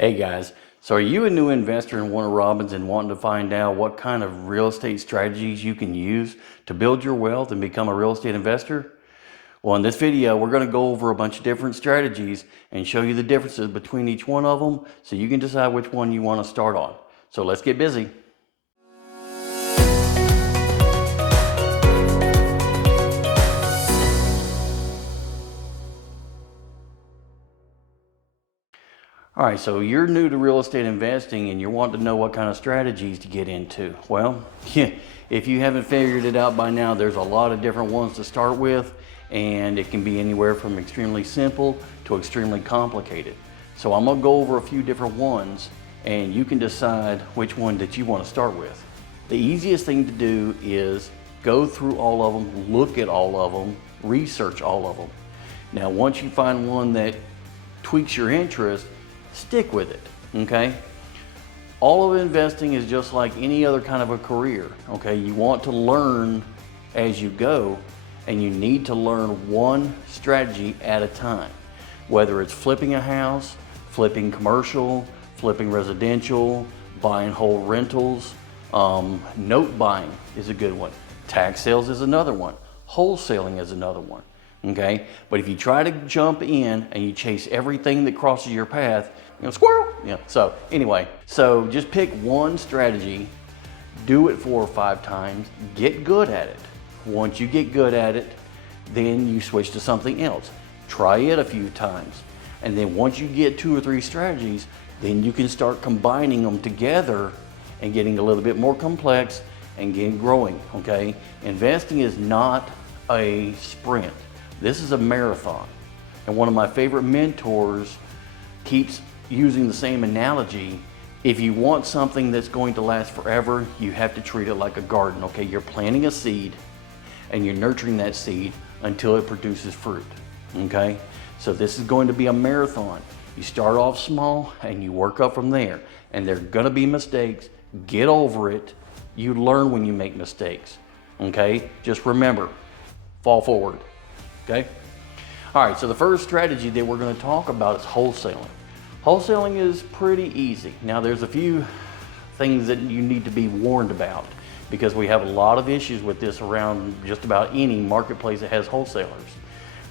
Hey guys, so are you a new investor in Warner Robins and wanting to find out what kind of real estate strategies you can use to build your wealth and become a real estate investor? Well, in this video, we're going to go over a bunch of different strategies and show you the differences between each one of them so you can decide which one you want to start on. So let's get busy. All right, so you're new to real estate investing and you're wanting to know what kind of strategies to get into. Well, if you haven't figured it out by now, there's a lot of different ones to start with, and it can be anywhere from extremely simple to extremely complicated. So I'm gonna go over a few different ones and you can decide which one that you want to start with. The easiest thing to do is go through all of them, look at all of them, research all of them. Now, once you find one that tweaks your interest, stick with it, okay? All of investing is just like any other kind of a career, okay? You want to learn as you go, and you need to learn one strategy at a time. Whether it's flipping a house, flipping commercial, flipping residential, buying whole rentals, note buying is a good one. Tax sales is another one. Wholesaling is another one. Okay, but if you try to jump in and you chase everything that crosses your path, squirrel. So anyway, so just pick one strategy, do it 4 or 5 times, get good at it. Once you get good at it, then you switch to something else. Try it a few times, and then once you get 2 or 3 strategies, then you can start combining them together and getting a little bit more complex and getting growing. Okay, investing is not a sprint. This is a marathon. And one of my favorite mentors keeps using the same analogy. If you want something that's going to last forever, you have to treat it like a garden, okay? You're planting a seed and you're nurturing that seed until it produces fruit, okay? So this is going to be a marathon. You start off small and you work up from there. And there are gonna be mistakes. Get over it. You learn when you make mistakes, okay? Just remember, fall forward. Okay. All right, so the first strategy that we're going to talk about is wholesaling. Wholesaling is pretty easy. Now, there's a few things that you need to be warned about because we have a lot of issues with this around just about any marketplace that has wholesalers.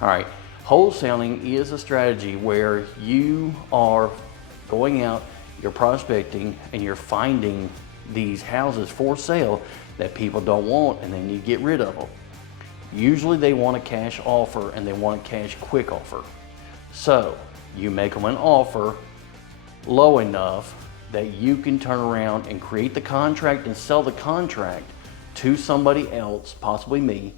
All right, wholesaling is a strategy where you are going out, you're prospecting, and you're finding these houses for sale that people don't want, and then you get rid of them. Usually they want a cash offer and they want a cash quick offer. So you make them an offer low enough that you can turn around and create the contract and sell the contract to somebody else, possibly me,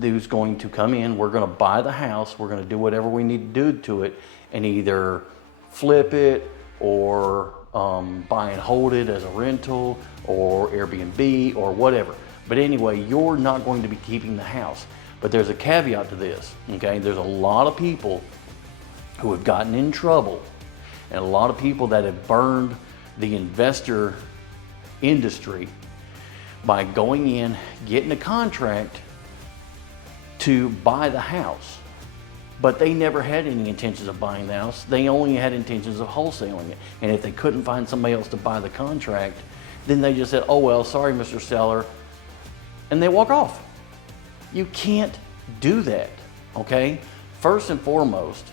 who's going to come in. We're going to buy the house. We're going to do whatever we need to do to it and either flip it or buy and hold it as a rental or Airbnb or whatever. But anyway, you're not going to be keeping the house. But there's a caveat to this, okay? There's a lot of people who have gotten in trouble and a lot of people that have burned the investor industry by going in, getting a contract to buy the house. But they never had any intentions of buying the house. They only had intentions of wholesaling it. And if they couldn't find somebody else to buy the contract, then they just said, oh, well, sorry, Mr. Seller, and they walk off. You can't do that, okay? First and foremost,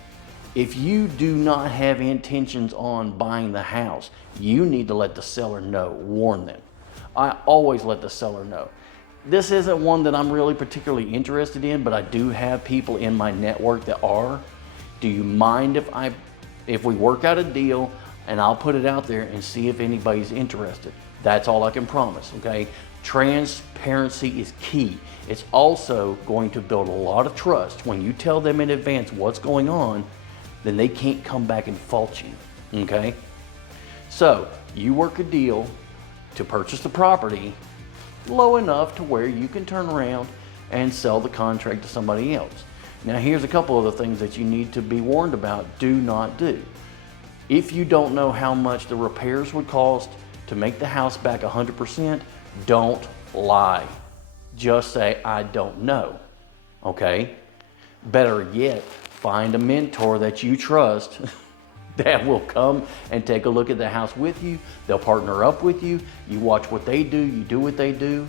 if you do not have intentions on buying the house, you need to let the seller know, warn them. I always let the seller know. This isn't one that I'm really particularly interested in, but I do have people in my network that are. Do you mind if we work out a deal and I'll put it out there and see if anybody's interested? That's all I can promise, okay? Transparency is key. It's also going to build a lot of trust. When you tell them in advance what's going on, then they can't come back and fault you, okay? So you work a deal to purchase the property low enough to where you can turn around and sell the contract to somebody else. Now, here's a couple of the things that you need to be warned about. Do not do. If you don't know how much the repairs would cost to make the house back 100%, don't lie. Just say, I don't know, okay? Better yet, find a mentor that you trust that will come and take a look at the house with you. They'll partner up with you. You watch what they do, you do what they do.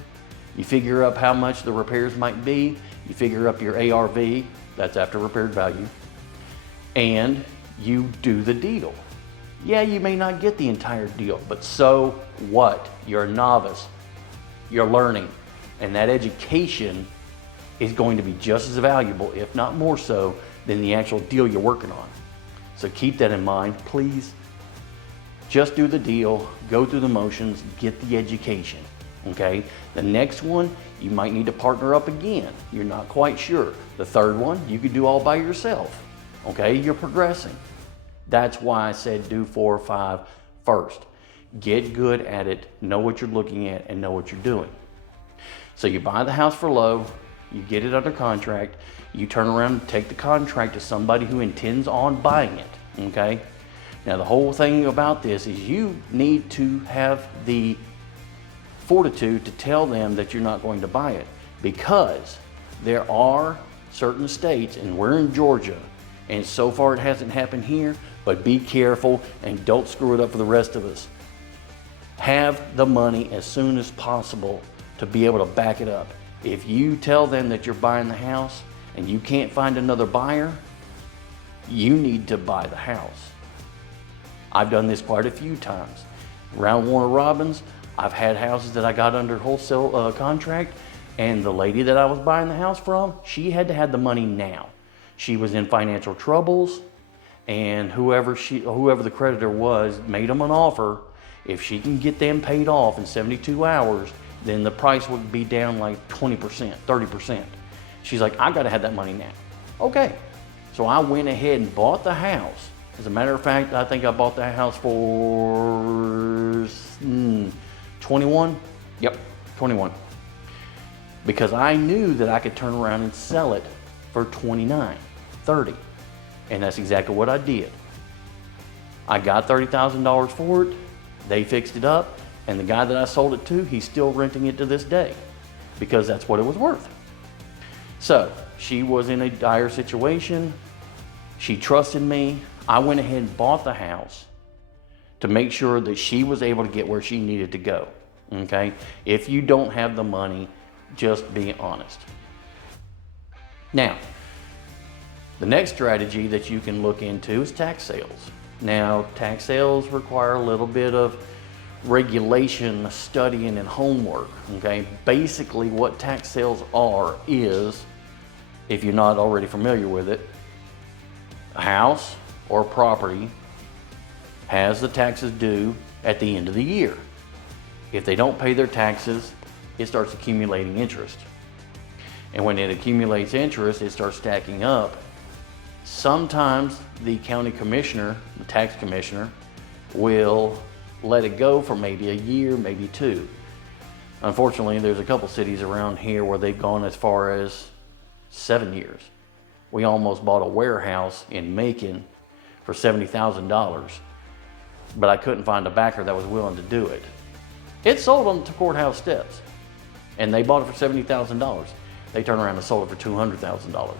You figure up how much the repairs might be. You figure up your ARV, that's after repaired value, and you do the deal. Yeah, you may not get the entire deal, but so what? You're a novice. You're learning. And that education is going to be just as valuable, if not more so, than the actual deal you're working on. So keep that in mind, please. Just do the deal, go through the motions, get the education, okay? The next one, you might need to partner up again. You're not quite sure. The third one, you could do all by yourself, okay? You're progressing. That's why I said do 4 or 5 first. Get good at it, know what you're looking at, and know what you're doing. So you buy the house for low, you get it under contract, you turn around and take the contract to somebody who intends on buying it, okay? Now the whole thing about this is you need to have the fortitude to tell them that you're not going to buy it, because there are certain states, and we're in Georgia, and so far it hasn't happened here, but be careful and don't screw it up for the rest of us. Have the money as soon as possible to be able to back it up. If you tell them that you're buying the house and you can't find another buyer, you need to buy the house. I've done this quite a few times. Around Warner Robins, I've had houses that I got under wholesale contract, and the lady that I was buying the house from, she had to have the money now. She was in financial troubles, and whoever the creditor was made them an offer. If she can get them paid off in 72 hours, then the price would be down like 20%, 30%. She's like, I gotta have that money now. Okay, so I went ahead and bought the house. As a matter of fact, I think I bought that house for 21. Yep, 21. Because I knew that I could turn around and sell it for 29, 30. And that's exactly what I did. I got $30,000 for it. They fixed it up. And the guy that I sold it to, he's still renting it to this day because that's what it was worth. So she was in a dire situation. She trusted me. I went ahead and bought the house to make sure that she was able to get where she needed to go. Okay? If you don't have the money, just be honest. Now, the next strategy that you can look into is tax sales. Now, tax sales require a little bit of regulation, studying, and homework, okay? Basically, what tax sales are is, if you're not already familiar with it, a house or property has the taxes due at the end of the year. If they don't pay their taxes, it starts accumulating interest. And when it accumulates interest, it starts stacking up. Sometimes the county commissioner, the tax commissioner, will let it go for maybe a year, maybe 2. Unfortunately, there's a couple cities around here where they've gone as far as 7 years. We almost bought a warehouse in Macon for $70,000, but I couldn't find a backer that was willing to do it. It sold on the courthouse steps, and they bought it for $70,000. They turned around and sold it for $200,000.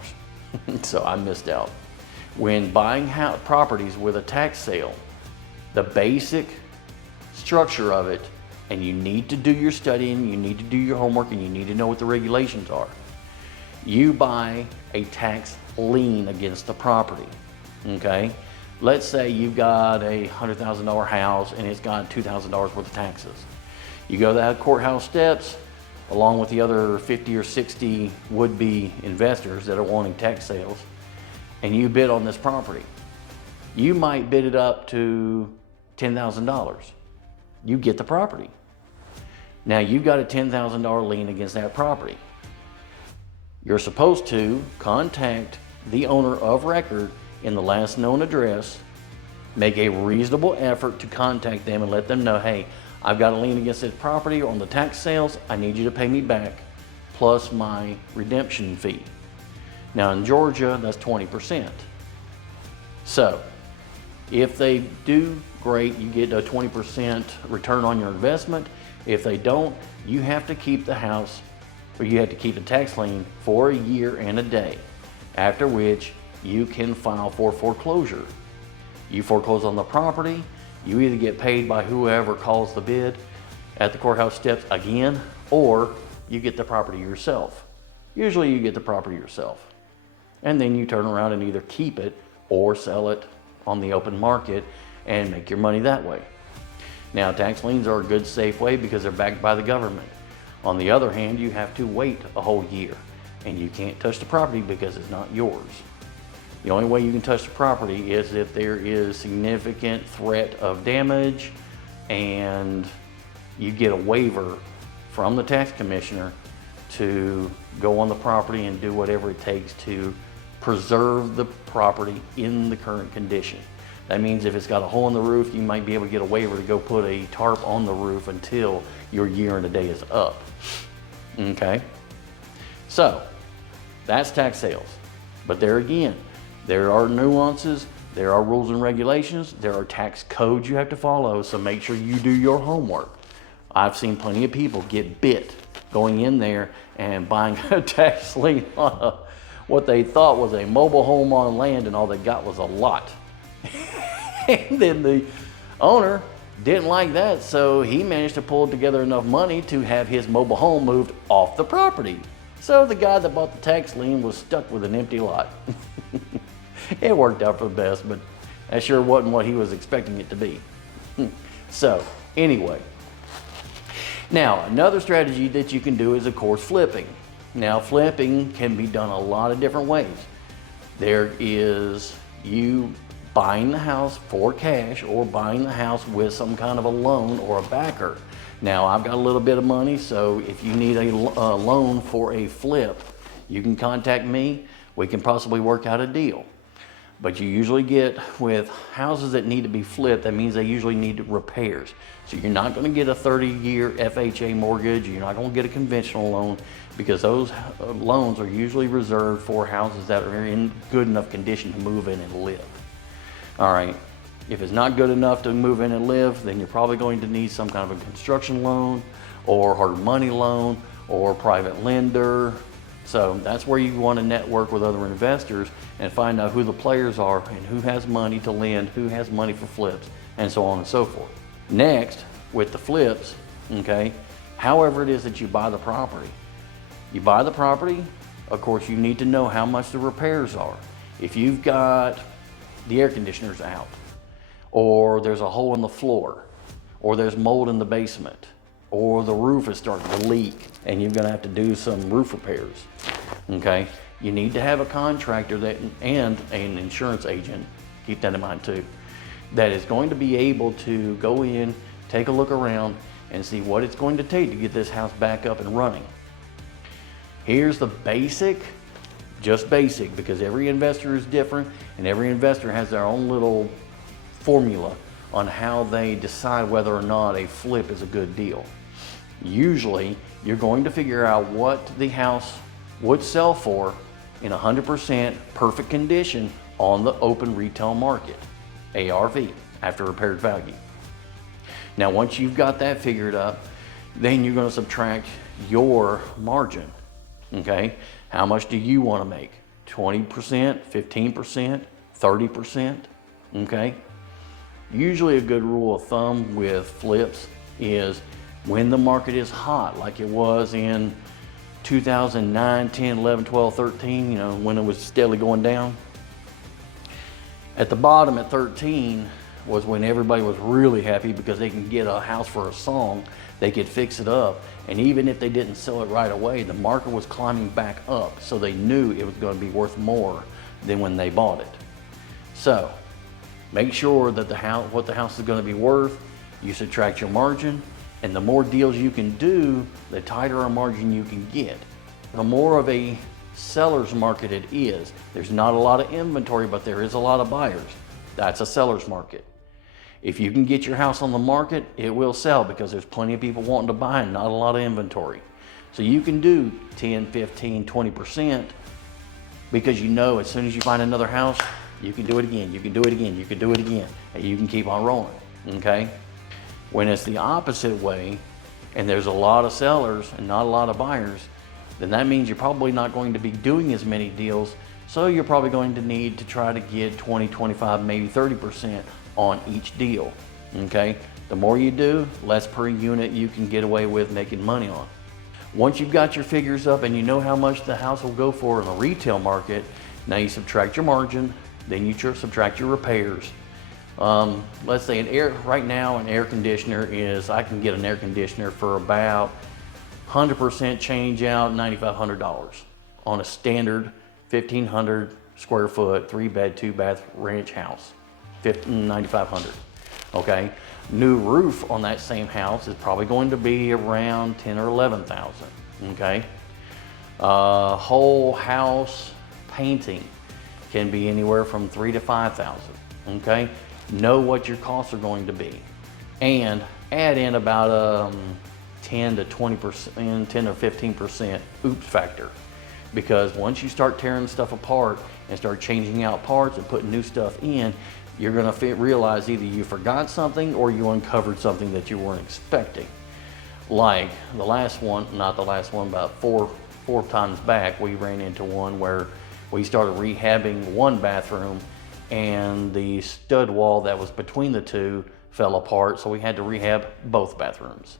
So I missed out. When buying properties with a tax sale, the basic structure of it, and you need to do your studying, you need to do your homework, and you need to know what the regulations are. You buy a tax lien against the property, okay? Let's say you've got a $100,000 house and it's got $2,000 worth of taxes. You go to the courthouse steps, along with the other 50 or 60 would-be investors that are wanting tax sales, and you bid on this property. You might bid it up to $10,000. You get the property. Now you've got a $10,000 lien against that property. You're supposed to contact the owner of record in the last known address, make a reasonable effort to contact them and let them know, hey, I've got a lien against this property on the tax sales. I need you to pay me back plus my redemption fee. Now in Georgia, that's 20%. So if they do, great, you get a 20% return on your investment. If they don't, you have to keep the house, or you have to keep the tax lien for a year and a day, after which you can file for foreclosure. You foreclose on the property, you either get paid by whoever calls the bid at the courthouse steps again, or you get the property yourself. Usually you get the property yourself. And then you turn around and either keep it or sell it on the open market and make your money that way. Now, tax liens are a good, safe way because they're backed by the government. On the other hand, you have to wait a whole year and you can't touch the property because it's not yours. The only way you can touch the property is if there is significant threat of damage and you get a waiver from the tax commissioner to go on the property and do whatever it takes to preserve the property in the current condition. That means if it's got a hole in the roof, you might be able to get a waiver to go put a tarp on the roof until your year and a day is up. Okay? So, that's tax sales. But there again, there are nuances, there are rules and regulations, there are tax codes you have to follow, so make sure you do your homework. I've seen plenty of people get bit going in there and buying a tax lien on what they thought was a mobile home on land, and all they got was a lot. And then the owner didn't like that, so he managed to pull together enough money to have his mobile home moved off the property. So the guy that bought the tax lien was stuck with an empty lot. It worked out for the best, but that sure wasn't what he was expecting it to be. So anyway, now another strategy that you can do is, of course, flipping. Now, flipping can be done a lot of different ways. There is you buying the house for cash or buying the house with some kind of a loan or a backer. Now, I've got a little bit of money, so if you need a loan for a flip, you can contact me. We can possibly work out a deal. But you usually get with houses that need to be flipped, that means they usually need repairs. So you're not going to get a 30-year FHA mortgage. You're not going to get a conventional loan because those loans are usually reserved for houses that are in good enough condition to move in and live. All right. If it's not good enough to move in and live, then you're probably going to need some kind of a construction loan or hard money loan or private lender. So that's where you want to network with other investors and find out who the players are and who has money to lend, who has money for flips, and so on and so forth. Next, with the flips, okay, however it is that you buy the property. You buy the property, of course, you need to know how much the repairs are. If you've got the air conditioners out, or there's a hole in the floor, or there's mold in the basement, or the roof is starting to leak and you're gonna have to do some roof repairs, okay? You need to have a contractor that and an insurance agent, keep that in mind too, that is going to be able to go in, take a look around, and see what it's going to take to get this house back up and running. Here's the basic, just basic, because every investor is different and every investor has their own little formula on how they decide whether or not a flip is a good deal. Usually, you're going to figure out what the house would sell for in 100% perfect condition on the open retail market, ARV, after repaired value. Now, once you've got that figured up, then you're going to subtract your margin, okay? How much do you want to make? 20%, 15%, 30%, okay? Usually a good rule of thumb with flips is when the market is hot, like it was in 2009, 10, 11, 12, 13, you know, when it was steadily going down. At the bottom at 13 was when everybody was really happy because they can get a house for a song, they could fix it up, and even if they didn't sell it right away, the market was climbing back up, so they knew it was going to be worth more than when they bought it. So, make sure that what the house is going to be worth, you subtract your margin, and the more deals you can do, the tighter a margin you can get. The more of a seller's market it is, there's not a lot of inventory, but there is a lot of buyers. That's a seller's market. If you can get your house on the market, it will sell because there's plenty of people wanting to buy and not a lot of inventory. So you can do 10, 15, 20% because you know as soon as you find another house, you can do it again, you can do it again, you can do it again, and you can keep on rolling, okay? When it's the opposite way, and there's a lot of sellers and not a lot of buyers, then that means you're probably not going to be doing as many deals So you're probably going to need to try to get 20, 25, maybe 30% on each deal, okay? The more you do, less per unit you can get away with making money on. Once you've got your figures up and you know how much the house will go for in the retail market, now you subtract your margin, then you subtract your repairs. Let's say right now an air conditioner I can get an air conditioner for about 100% change out, $9,500 on a standard 1,500 square foot, 3-bed, 2-bath ranch house, $9,500, okay? New roof on that same house is probably going to be around 10 or 11,000, okay? Whole house painting can be anywhere from 3 to 5,000, okay? Know what your costs are going to be and add in about 10 to 20%, 10 or 15% oops factor. Because once you start tearing stuff apart and start changing out parts and putting new stuff in, you're gonna realize either you forgot something or you uncovered something that you weren't expecting. Like the last one, not the last one, about four times back, we ran into one where we started rehabbing one bathroom and the stud wall that was between the two fell apart, so we had to rehab both bathrooms.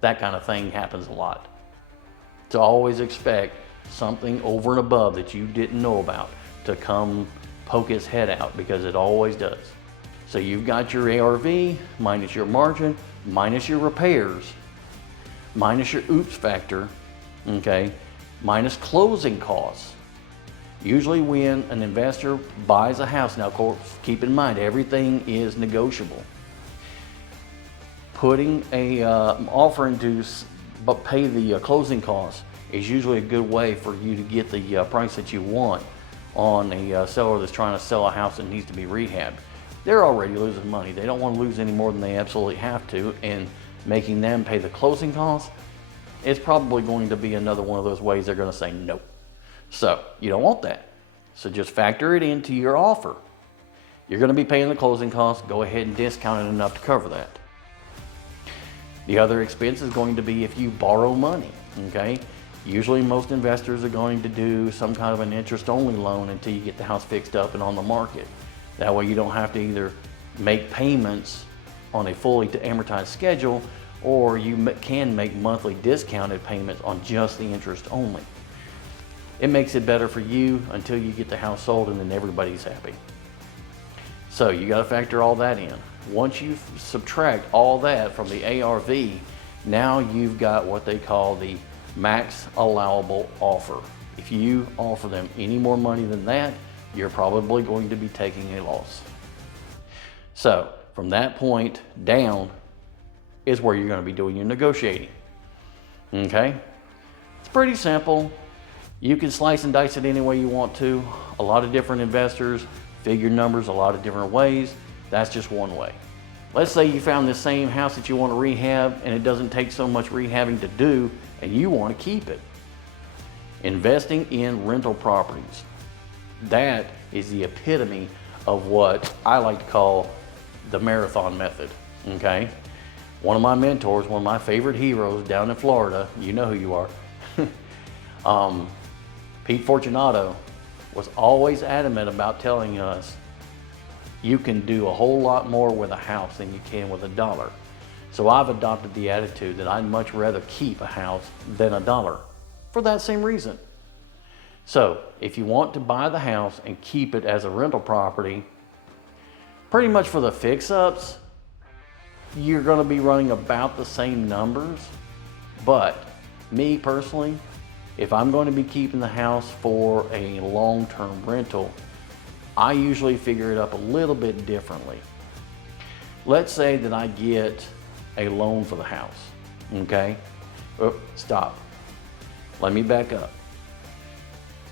That kind of thing happens a lot. So always expect something over and above that you didn't know about to come poke its head out, because it always does. So you've got your ARV minus your margin, minus your repairs, minus your oops factor, okay, minus closing costs. Usually when an investor buys a house, now of course, keep in mind, everything is negotiable. Putting a offer into but pay the closing costs is usually a good way for you to get the price that you want on a seller that's trying to sell a house that needs to be rehabbed. They're already losing money. They don't want to lose any more than they absolutely have to, and making them pay the closing costs, it's probably going to be another one of those ways they're going to say no. So you don't want that. So just factor it into your offer. You're going to be paying the closing costs. Go ahead and discount it enough to cover that. The other expense is going to be if you borrow money, okay? Usually most investors are going to do some kind of an interest-only loan until you get the house fixed up and on the market. That way you don't have to either make payments on a fully amortized schedule, or you can make monthly discounted payments on just the interest only. It makes it better for you until you get the house sold, and then everybody's happy. So you got to factor all that in. Once you subtract all that from the ARV, now you've got what they call the max allowable offer. If you offer them any more money than that, you're probably going to be taking a loss. So from that point down is where you're going to be doing your negotiating. Okay? It's pretty simple. You can slice and dice it any way you want to. A lot of different investors figure numbers a lot of different ways. That's just one way. Let's say you found the same house that you want to rehab and it doesn't take so much rehabbing to do, and you want to keep it. Investing in rental properties. That is the epitome of what I like to call the marathon method, okay? One of my mentors, one of my favorite heroes down in Florida, you know who you are, Pete Fortunato, was always adamant about telling us you can do a whole lot more with a house than you can with a dollar. So I've adopted the attitude that I'd much rather keep a house than a dollar for that same reason. So if you want to buy the house and keep it as a rental property, pretty much for the fix-ups, you're going to be running about the same numbers. But me personally, if I'm going to be keeping the house for a long-term rental, I usually figure it up a little bit differently. Let's say that I get a loan for the house, okay? Oh, stop. Let me back up.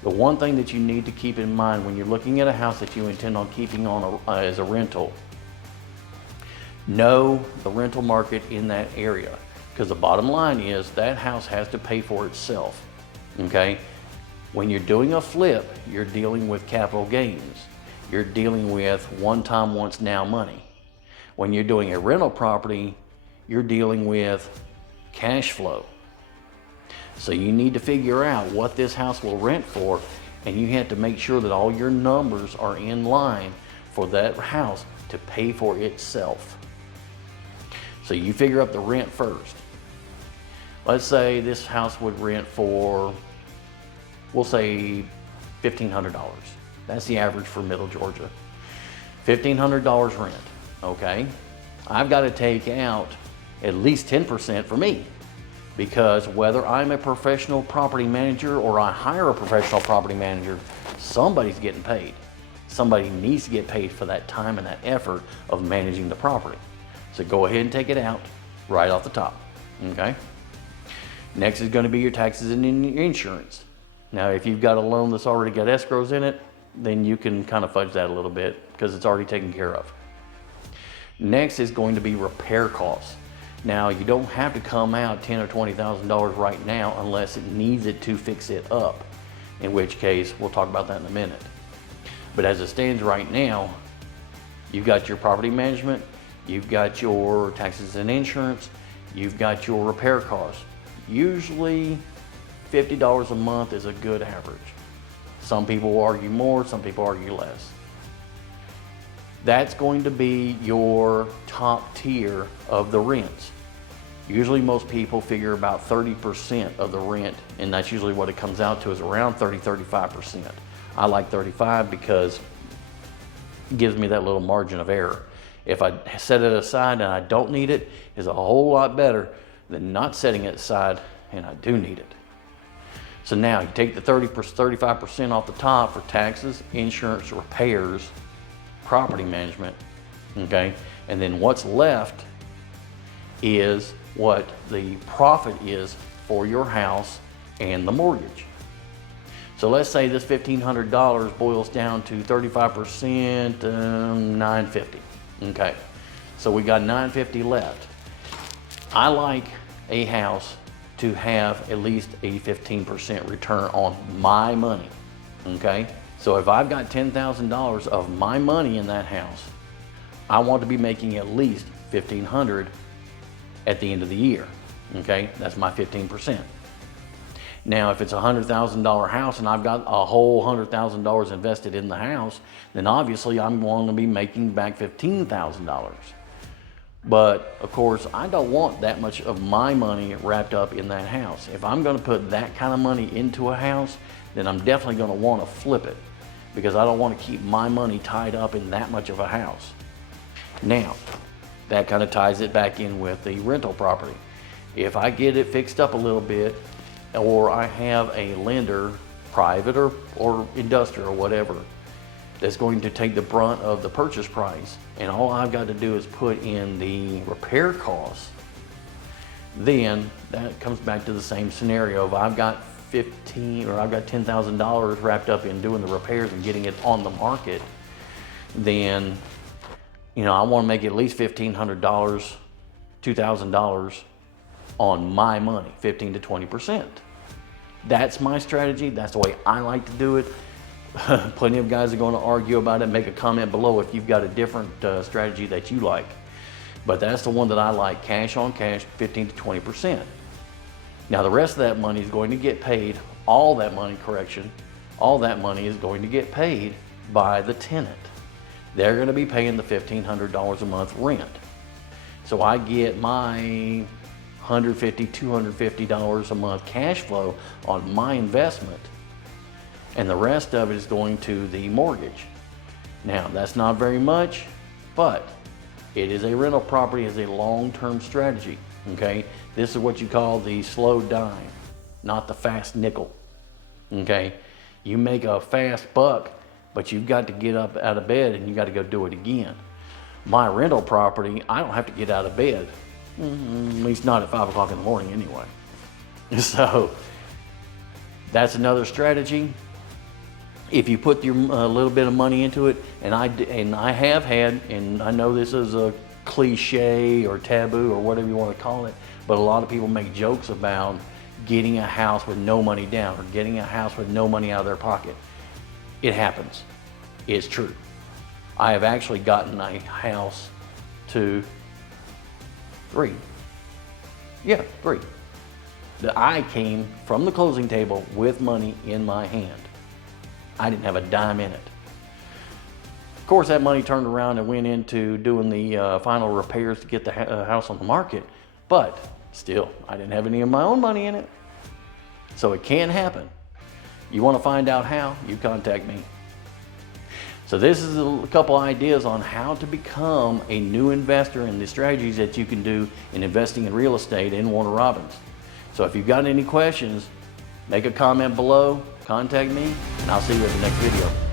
The one thing that you need to keep in mind when you're looking at a house that you intend on keeping on as a rental, know the rental market in that area, because the bottom line is that house has to pay for itself, okay? When you're doing a flip, you're dealing with capital gains. You're dealing with one time, once now money. When you're doing a rental property, you're dealing with cash flow. So you need to figure out what this house will rent for and you have to make sure that all your numbers are in line for that house to pay for itself. So you figure up the rent first. Let's say this house would rent for, we'll say $1,500. That's the average for Middle Georgia. $1,500 rent, okay? I've got to take out at least 10% for me, because whether I'm a professional property manager or I hire a professional property manager, somebody's getting paid. Somebody needs to get paid for that time and that effort of managing the property. So go ahead and take it out right off the top, okay? Next is going to be your taxes and insurance. Now, if you've got a loan that's already got escrows in it, then you can kind of fudge that a little bit because it's already taken care of. Next is going to be repair costs. Now, you don't have to come out $10,000 or $20,000 right now unless it needs it to fix it up, in which case we'll talk about that in a minute. But as it stands right now, you've got your property management, you've got your taxes and insurance, you've got your repair costs. Usually $50 a month is a good average. Some people will argue more, some people argue less. That's going to be your top tier of the rents. Usually most people figure about 30% of the rent, and that's usually what it comes out to, is around 35%. I like 35 because it gives me that little margin of error. If I set it aside and I don't need it, is a whole lot better than not setting it aside and I do need it. So now you take the 35% off the top for taxes, insurance, repairs, property management, okay? And then what's left is what the profit is for your house and the mortgage. So let's say this $1,500 boils down to 35%, $950, okay? So we got $950 left. I like a house to have at least a 15% return on my money, okay? So if I've got $10,000 of my money in that house, I want to be making at least $1,500 at the end of the year, okay? That's my 15%. Now, if it's a $100,000 house and I've got a whole $100,000 invested in the house, then obviously I'm going to be making back $15,000. But of course, I don't want that much of my money wrapped up in that house. If I'm going to put that kind of money into a house, then I'm definitely going to want to flip it, because I don't want to keep my money tied up in that much of a house. Now, that kind of ties it back in with the rental property. If I get it fixed up a little bit, or I have a lender, private or industrial or whatever, that's going to take the brunt of the purchase price, and all I've got to do is put in the repair costs, then that comes back to the same scenario. If I've got $10,000 wrapped up in doing the repairs and getting it on the market, then I want to make at least $1,500, $2,000 on my money, 15 to 20%. That's my strategy. That's the way I like to do it. Plenty of guys are going to argue about it. Make a comment below if you've got a different strategy that you like. But that's the one that I like, cash on cash, 15 to 20%. Now the rest of that money is going to get paid, all that money is going to get paid by the tenant. They're going to be paying the $1,500 a month rent. So I get my $150, $250 a month cash flow on my investment, and the rest of it is going to the mortgage. Now, that's not very much, but it is a rental property, is a long-term strategy, okay? This is what you call the slow dime, not the fast nickel, okay? You make a fast buck, but you've got to get up out of bed and you got to go do it again. My rental property, I don't have to get out of bed, at least not at 5 o'clock in the morning anyway. So that's another strategy. If you put a little bit of money into it, and I have had, and I know this is a cliche or taboo or whatever you want to call it, but a lot of people make jokes about getting a house with no money down or getting a house with no money out of their pocket. It happens. It's true. I have actually gotten a house to three. That I came from the closing table with money in my hand. I didn't have a dime in it. Of course, that money turned around and went into doing the final repairs to get the house on the market, but still, I didn't have any of my own money in it. So it can happen. You want to find out how? You contact me. So this is a couple ideas on how to become a new investor and the strategies that you can do in investing in real estate in Warner Robins. So if you've got any questions, make a comment below, contact me, and I'll see you in the next video.